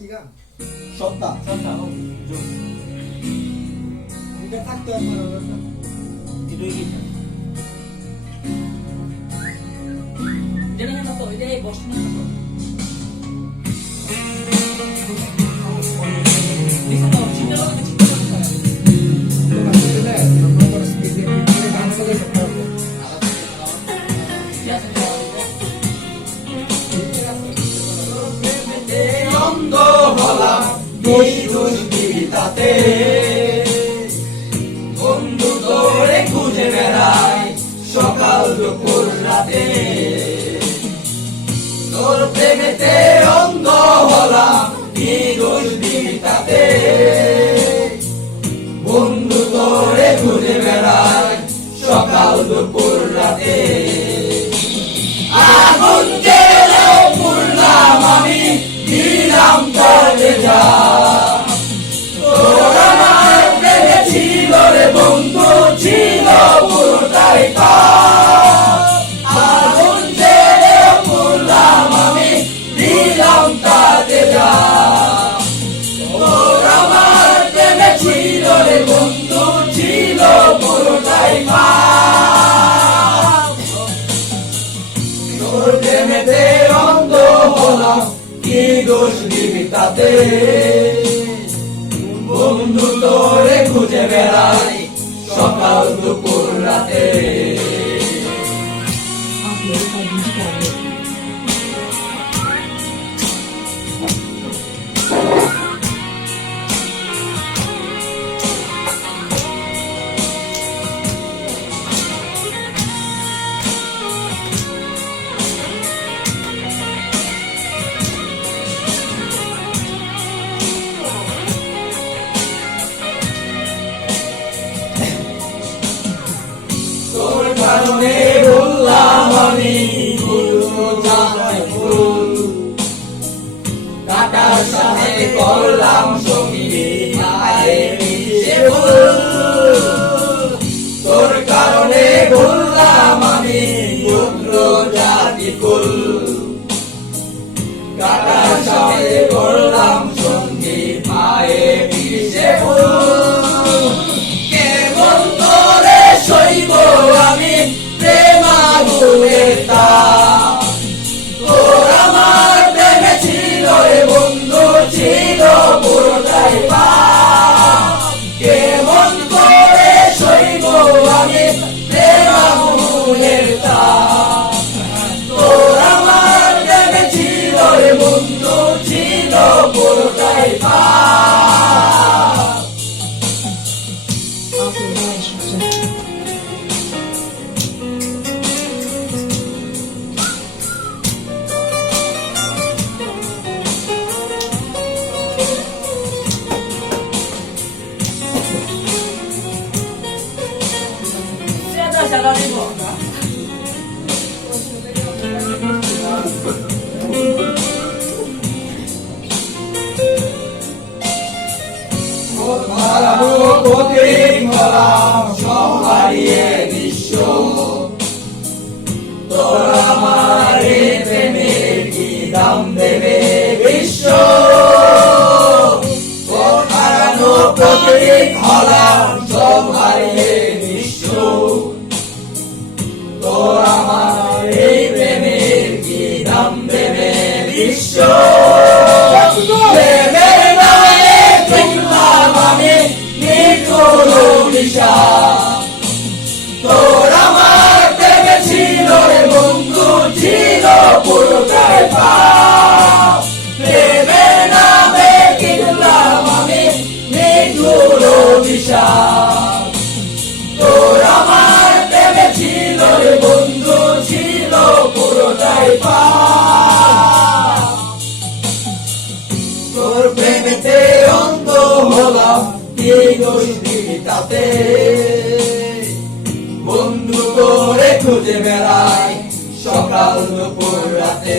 কি গান? সত্তা সত্তা ও এটা থাকতে হবে না। এটাই কি জানি না তো এটা এই বসনে না তো অন্ধ হলাম এই দুষ্কৃতাতে বন্ধু তোরে খুঁজে বেড়াই সকাল দুপুর রাতে তোর প্রেমেতে অন্ধ হলাম এই দুষ্কৃতাতে বন্ধু তোরে খুঁজে বেড়াই সকাল দুপুর রাতে আগুন জেলে পুরলাম আমি দিলাম কাজে যা তোর আমার প্রেমে ছিল রে বন্ধু ছিল পুরোটাই আগুন জেলে পুরলাম আমি দিলাম কাজে যা তোর আমার প্রেমে ছিল রে বন্ধু ছিল পুরোটাই তোর প্রেমেতে অন্ধ হলাম কি দোষ দিবি তাতে বন্ধু তোরে খুঁজে বেড়াই সকাল দুপুর রাতে তোর কারণে বললাম আমি ফুল কাটার সাথে করলাম সঙ্গী তোর কারণে বললাম আমি পুত্র জাতি ফুল কাটার সাথে করলাম সঙ্গী পায়ে বিষে ফুল কেমন তোরে সইব আমি প্রেমাগুণের তাপ তোর আমার প্রেমে ছিল রে বন্ধু ছিল পুরোটাই পাপ কেমন করে সইব আমি প্রেমাগুণের তাপ তোর আমার প্রেমে ছিল রে বন্ধু ছিল পুরোটাই পাপ Salah ni buat. হারানো প্রতিদিন হলাম সব হারিয়ে নিঃস্ব তোর আমার এই প্রেমের কি দাম দেবে বিশ্ব হারানো প্রতিদিন হলাম সব হারিয়ে নিঃস্ব তোর আমার এই প্রেমের কি দাম দেবে বিশ্ব প্রেমের নামে কিনলাম আমি নিখোঁজ অভিশাপ তোর আমার প্রেমে ছিল রে বন্ধু ছিল পুরোটাই পাপ প্রেমের নামে কিনলাম আমি নিখোঁজ অভিশাপ তোর আমার প্রেমে ছিল রে বন্ধু ছিল পুরোটাই পাপ তোর প্রেমেতে অন্ধ হলাম কি দোষ দিবি তাতে বন্ধু তোরে খুঁজে বেড়াই সকাল দুপুর রাতে